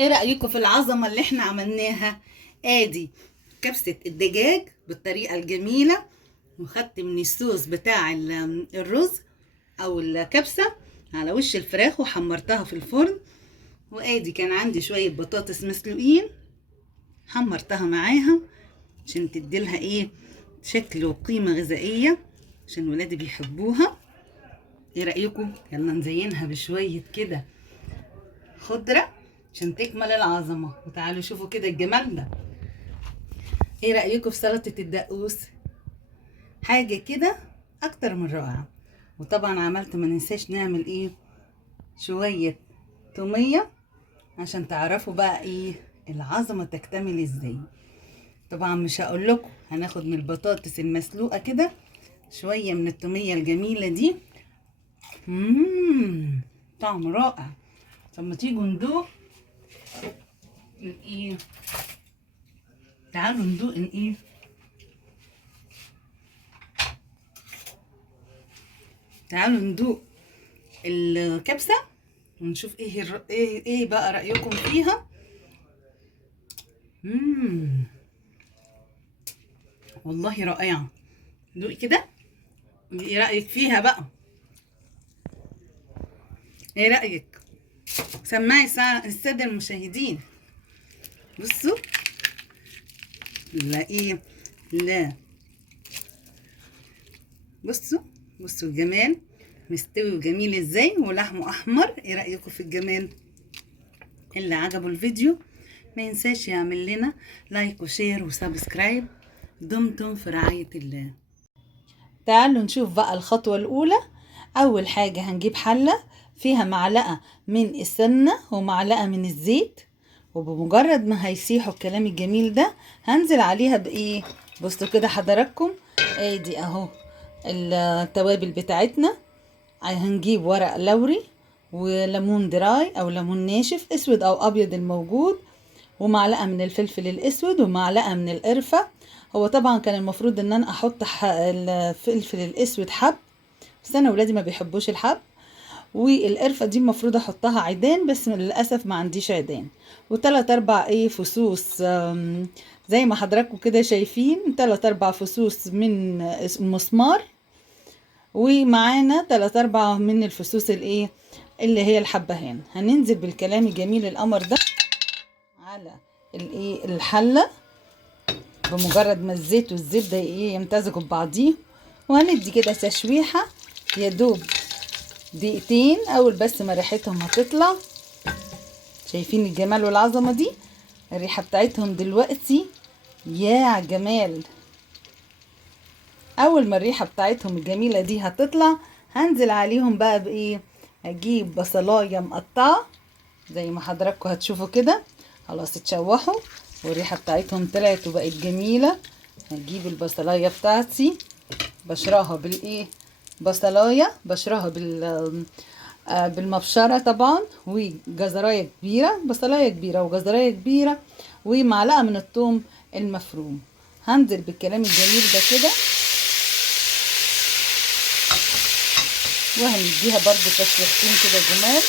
ايه رأيكم في العظمة اللي احنا عملناها؟ ادي كبسة الدجاج بالطريقة الجميلة، وخدت من الصوص بتاع الرز او الكبسة على وش الفراخ وحمرتها في الفرن. وادي كان عندي شوية بطاطس مسلوقين حمرتها معاها عشان تديلها ايه، شكل وقيمة غذائية، عشان ولادي بيحبوها. ايه رأيكم؟ يلا نزينها بشوية كده خضرة عشان تكمل العظمة. وتعالوا شوفوا كده الجمال ده. ايه رأيكم في سلطة الدقوس؟ حاجة كده اكتر من رائعة. وطبعا عملت، ما ننساش نعمل ايه، شوية تومية عشان تعرفوا بقى ايه العظمة تكتمل ازاي. طبعا مش هقول لكم، هناخد من البطاطس المسلوقة كده شوية من التومية الجميلة دي. طعم رائع. طب ما تيجوا ندوق ايه، تعالوا ندوق ايه، تعالوا ندوق الكبسة ونشوف ايه بقى رأيكم فيها. مم. والله رائعة. دوقي كده، ايه رأيك فيها بقى؟ ايه رأيك؟ سمعي السادة المشاهدين. بصوا، لا ايه، لا، بصوا، بصوا الجمال، مستوي وجميل ازاي ولحمه احمر. ايه رأيكم في الجمال؟ اللي عجبه الفيديو ما ينساش يعمل لنا لايك وشير وسبسكرايب. دمتم في رعاية الله. تعالوا نشوف بقى الخطوة الأولى. أول حاجة هنجيب حلة فيها معلقة من السمنة ومعلقة من الزيت، وبمجرد ما هيسيحوا الكلام الجميل ده هنزل عليها بإيه؟ بصوا كده حضراتكم، ادي اهو التوابل بتاعتنا. هنجيب ورق لوري وليمون دراي او ليمون ناشف اسود او ابيض الموجود، ومعلقه من الفلفل الاسود ومعلقه من القرفه. هو طبعا كان المفروض ان انا احط الفلفل الاسود حب، بس انا ولادي ما بيحبوش الحب. والقرفه دي المفروض احطها عيدان، بس للاسف ما عنديش عيدان. وتلات اربع فصوص، زي ما حضراتكم كده شايفين، تلات اربع فصوص من مسمار، ومعانا تلات اربع من الفصوص اللي هي الحبهان. هننزل بالكلام الجميل القمر ده على الحله بمجرد ما الزيت والزبده يمتزجوا ببعضيه، وهندي كده تشويحه يا دوب دقيقتين اول بس ما ريحتهم هتطلع. شايفين الجمال والعظمه دي؟ الريحه بتاعتهم دلوقتي يا عجمال. اول ما الريحه بتاعتهم الجميله دي هتطلع هنزل عليهم بقى بايه، هجيب بصلايه مقطعه زي ما حضراتكم هتشوفوا كده. خلاص اتشوحوا والريحه بتاعتهم طلعت وبقت جميله. هجيب البصلايه بتاعتي بشراها بصلايه بشراها بالمبشره طبعا، وجزرايه كبيره، بصلايه كبيره وجزرايه كبيره، ومعلقه من الثوم المفروم. هنزل بالكلام الجميل ده كده، وهنديها برضو تشويحتين كده جمال.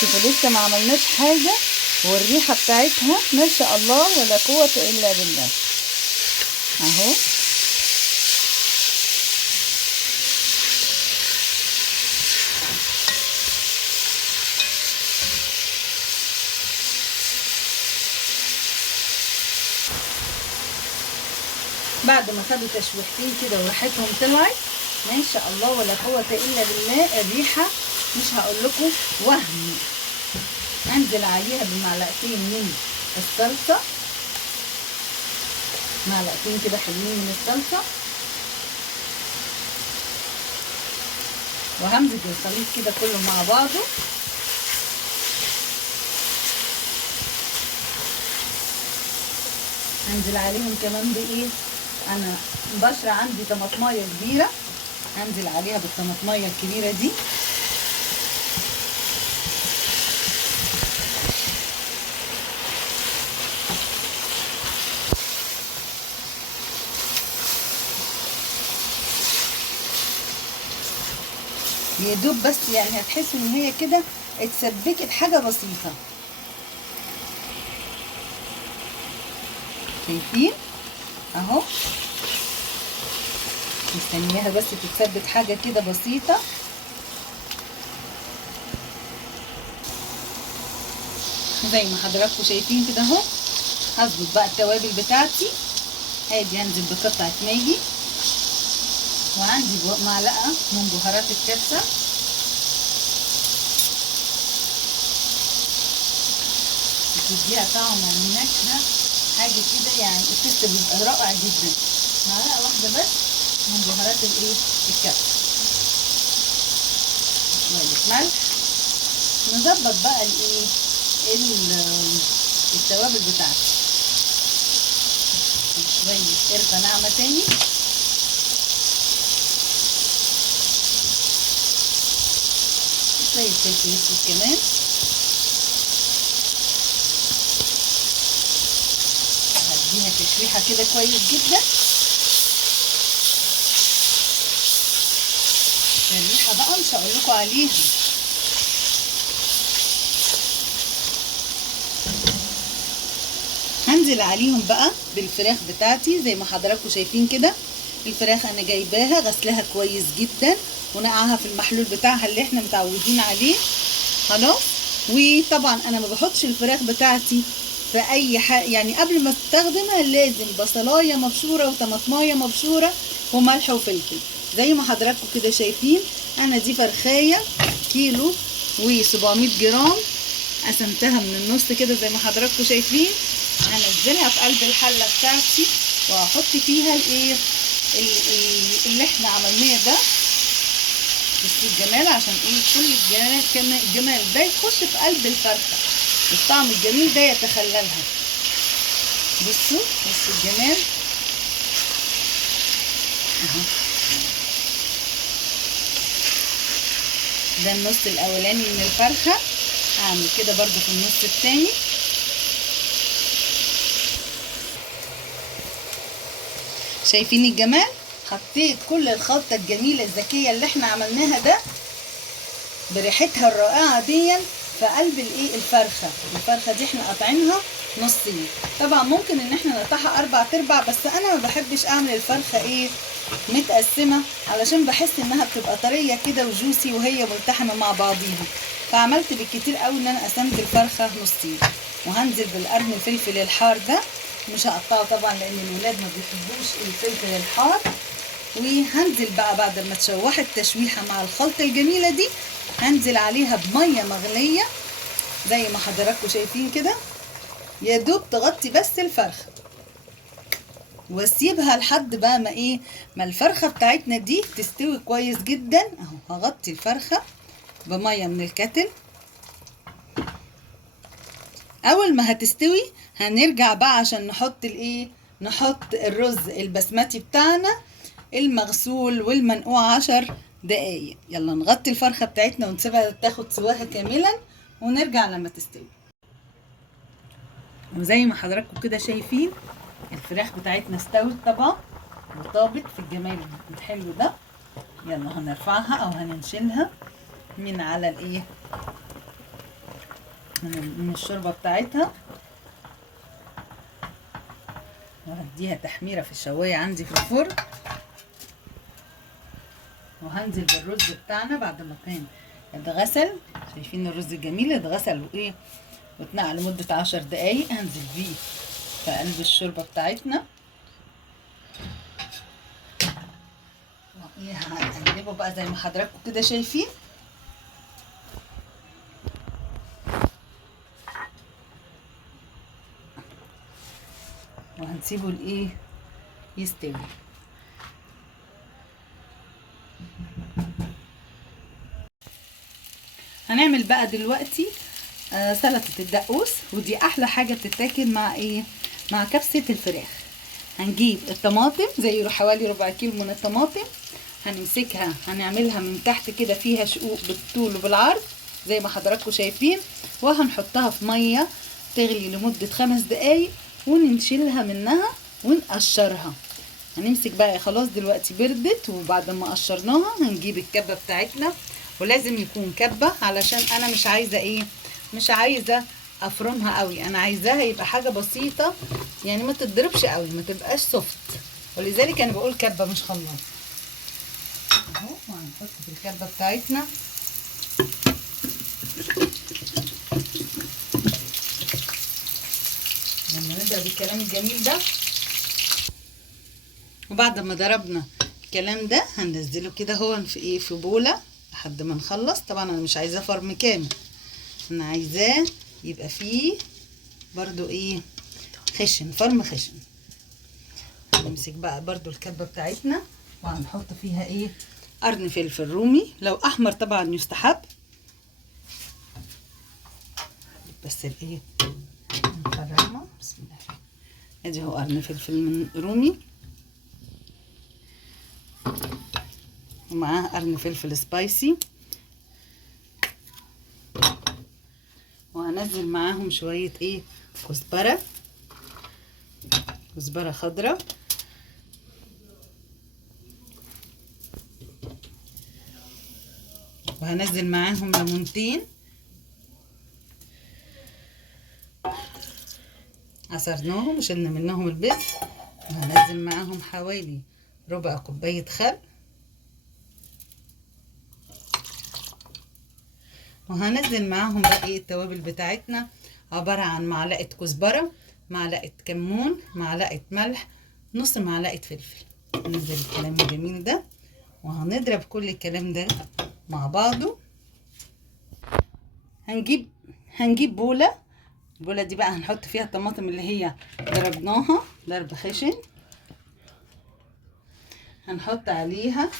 شوفوا لسه ما عملناش حاجه والريحه بتاعتها ما شاء الله ولا قوه الا بالله اهو. بعد ما خدوا تشويحتين كده وريحتهم طلعت ما شاء الله ولا قوه الا بالله، الريحه مش هقول لكم وهم. انزل عليها بمعلقتين من الصلصه، معلقتين كده حلوين من الصلصه، وهمزج الخليط كده كله مع بعضه. هنزل عليهم كمان انا بشرة عندي طماطمايه كبيره، هنزل عليها بالطماطمايه الكبيره دي. يا دوب بس يعني هتحس ان هي كده اتسبكت حاجه بسيطه. شايفين اهو، مستنياها بس تتسبك حاجه كده بسيطه. زي ما حضراتكم شايفين كده اهو. هظبط بقى التوابل بتاعتي. ادي هنزل بقطعه ماجي، وعندي معلقه من بهارات الكبسه، بتديها طعم ونكهه حاجه كده، يعني التست بيبقى رائع جدا. معلقه واحده بس من بهارات الكبسه، شويه ملح. نظبط بقى التوابل بتاعتي، شويه قرفه ناعمه تاني، شويه فلفل اسود كمان، هديها تشويحه كده كويس جدا. الريحه بقى مش هقول لكم عليها. هنزل عليهم بقى بالفراخ بتاعتي زي ما حضراتكم شايفين كده. الفراخ انا جايباها غسلها كويس جدا ونقعها في المحلول بتاعها اللي احنا متعودين عليه خلاص. وطبعا انا ما بحطش الفراخ بتاعتي في اي حاجه، يعني قبل ما استخدمها لازم بصلايه مبشوره وطماطمايه مبشوره وملح وفلفل. زي ما حضراتكم كده شايفين انا دي فرخايه كيلو و700 جرام، قسمتها من النص كده زي ما حضراتكم شايفين. هنزلها في قلب الحله بتاعتي وهحط فيها اللي احنا عملناه ده. بصوا الجمال، عشان كل الجمال ده يخش في قلب الفرخه، الطعم الجميل ده يتخللها. بصوا الجمال اهو. ده النص الاولاني من الفرخه، هعمل كده برضو في النص التاني. شايفين الجمال؟ حطيت كل الخلطه الجميله الذكيه اللي احنا عملناها ده بريحتها الرائعه دي في قلب الفرخه دي احنا قاطعينها نصين. طبعا ممكن ان احنا نقطعها 4/4، بس انا ما بحبش اعمل الفرخه متقسمه، علشان بحس انها بتبقى طريه كده وجوسي وهي ملتحمه مع بعضيها. فعملت بالكتير قوي ان انا قسمت الفرخه نصين. وهنزل بالقرن الفلفل الحار ده، مش هقطعه طبعا لان الولاد ما بيحبوش الفلفل الحار. وهنزل بقى بعد ما تشوحت تشويحه مع الخلطه الجميله دي، هنزل عليها بميه مغليه زي ما حضراتكم شايفين كده، يا دوب تغطي بس الفرخه، واسيبها لحد بقى ما الفرخه بتاعتنا دي تستوي كويس جدا. اهو هغطي الفرخه بميه من الكتل. اول ما هتستوي هنرجع بقى عشان نحط الرز البسمتي بتاعنا المغسول والمنقوع 10 دقايق. يلا نغطي الفرخه بتاعتنا ونسيبها تاخد سواها كاملا ونرجع لما تستوي. وزي ما حضراتكم كده شايفين الفراخ بتاعتنا استوت طبعا وطابت في الجمال الحلو ده. يلا هنرفعها او هننشلها من على من الشوربه بتاعتها، وهديها تحميره في الشوايه عندي في الفرن. وهنزل بالرز بتاعنا بعد ما كان اتغسل. شايفين الرز الجميل اتغسل واتنقع لمده 10 دقايق. هنزل بيه في قلب الشوربه بتاعتنا، هنقلبه بقى زي ما حضراتكم كده شايفين. وهنسيبه يستوي. هنعمل بقى دلوقتي سلطه الدقوس، ودي احلى حاجه بتتاكل مع كبسه الفراخ. هنجيب الطماطم زي حوالي ربع كيلو من الطماطم، هنمسكها هنعملها من تحت كده فيها شقوق بالطول وبالعرض زي ما حضراتكم شايفين، وهنحطها في ميه تغلي لمده 5 دقايق وننشلها منها ونقشرها. هنمسك بقى خلاص دلوقتي بردت، وبعد ما قشرناها هنجيب الكبه بتاعتنا ولازم يكون كبة علشان انا مش عايزة ايه، مش عايزة افرمها قوي، انا عايزاها يبقى حاجة بسيطة يعني ما تتضربش قوي، ما تبقاش سوفت، ولذلك انا بقول كبة مش خلاط. اهو وهنحط في الكبة بتاعتنا لما نضرب الكلام الجميل ده. وبعد ما ضربنا الكلام ده هننزله كده هو في ايه، في بولة لحد ما نخلص. طبعا انا مش عايزاه فرم كامل، انا عايزاه يبقى فيه برضو ايه، خشن، فرم خشن. هنمسك بقى برضو الكبة بتاعتنا وهنحط فيها ايه، قرن فلفل رومي، لو احمر طبعا يستحب، بس الايه نفرمه. بسم الله. ادي هو قرن فلفل من رومي ومعاه قرن فلفل سبايسي، وهنزل معاهم شوية ايه، كزبرة، كزبرة خضراء، وهنزل معاهم ليمونتين عصرناهم وشلنا منهم البذر، وهنزل معاهم حوالي ربع كوباية خل، وهنزل معاهم بقى ايه التوابل بتاعتنا، عبارة عن معلقة كزبرة، معلقة كمون، معلقة ملح، نص معلقة فلفل. ننزل الكلام الجميل ده وهنضرب كل الكلام ده مع بعضه. هنجيب بولة، البولة دي بقى هنحط فيها الطماطم اللي هي ضربناها ضرب خشن، هنحط عليها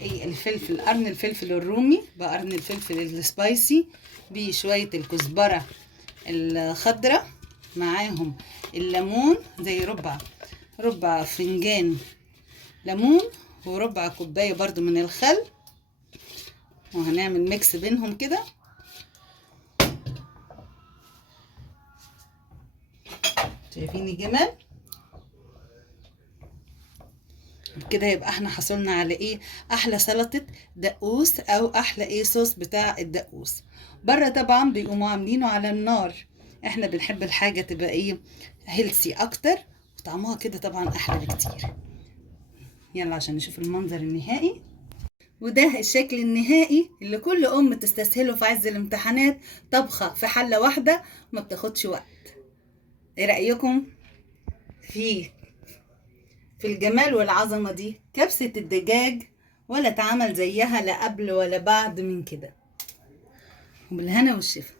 ايه الفلفل، قرن الفلفل الرومي بقرن الفلفل السبايسي بشوية الكزبرة الخضراء، معاهم الليمون زي ربع فنجان ليمون، وربع كوباية برضو من الخل، وهنعمل ميكس بينهم كده. شايفين الجمال كده؟ يبقى احنا حصلنا على ايه، احلى سلطة دقوس او احلى ايه صوص بتاع الدقوس. بره طبعا بيقوموا عاملينه على النار، احنا بنحب الحاجة تبقى ايه، هيلسي اكتر وطعمها كده طبعا احلى بكتير. يلا عشان نشوف المنظر النهائي. وده الشكل النهائي اللي كل ام تستسهله في عز الامتحانات، طبخة في حلة واحدة ما بتاخدش وقت. ايه رأيكم في الجمال والعظمة دي؟ كبسة الدجاج ولا اتعمل زيها لا قبل ولا بعد من كده. وبالهنا والشفا.